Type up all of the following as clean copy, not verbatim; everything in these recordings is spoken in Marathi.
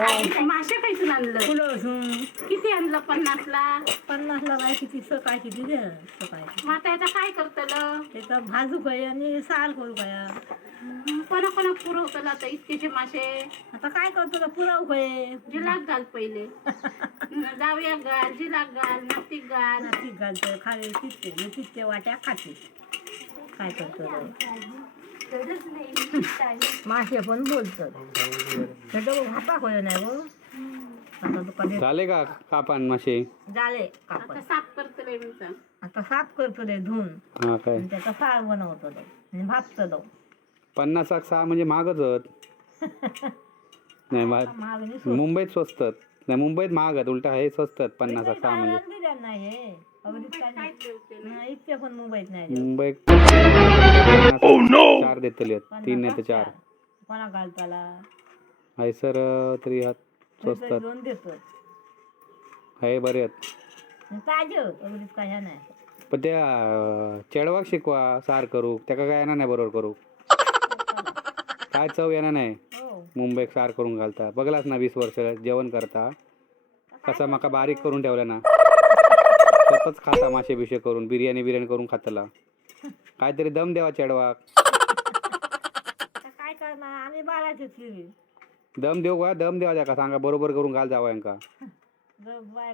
मासे कैसून आणलं? फुलं असून किती आणलं? 50ला? 50ला बाय किती सकाळ किती दे सकाळी मग आता याचा काय करतलं? त्याचा भाजू काय आणि सार करू काय कोणा कोणा पुरवतलं आता इतकेचे मासे? आता काय करतो पुराव काय जिलाक घाल पहिले. जाऊया घाल, जिलाक घाल, नातिक घाल. नाशिक घालतं खाली तिथते तिथते वाट्या खाते काय करतो मासे पण बोलतात त्याचं हापा कोण नाही गो आता दुकान झाले का कापान मासे? झाले आता कापड साफ करतलंय मी सांग. आता साफ करतो रे धुवून हा काय आणि त्याचा सार बनवतो तो आणि भाजतो तो 50 6 म्हणजे महागच होत नाही मागणी मुंबईत स्वस्त नाही, मुंबईत महाग आहेत, उलटा हे स्वस्त आहेत 50 6 म्हणजे नाही हे अगदीच काय काय ठेवते ना? नाही इतके पण मुंबईत नाही देत. मुंबईत 4 देतले 3 नाही तर 4 कोणा घालताला आहे सर तरी हात स्वस्त तरी दोन देतो आहे बरे आहेत. ताजे अगदीच काय ह्या नाही पण त्या चेडवाक शिकवा सार करू त्याका काय येणार नाही बरोबर करू काय चव येणार नाही. हो मुंबईत सार करून घालता बघलास ना 20 वर्ष जेवण करता कसा मका बारीक करून ठेवला ना स्वतःच खाता मासे बिशे करून बिर्याणी करून खातला काहीतरी दम द्यावा चेडवाक. आता काय करणार आम्ही बाळाचे फिरी दम देऊ का दम द्यावा त्याका सांगा बरोबर करून घाल जावा यांका.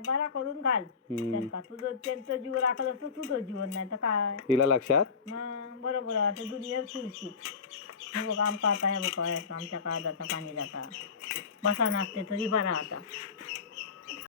बरा करून घाल त्यांका तुझं त्यांचं जीव राखलं तर तुझं जीवन नाही तर काय तिला लक्षात मग बरोबर आहे ते दुनियेवर सुरशी हे बघ आमका आता हे बघ आमच्या काळात जाता पाणी जाता बसा नसते तरी बरा आता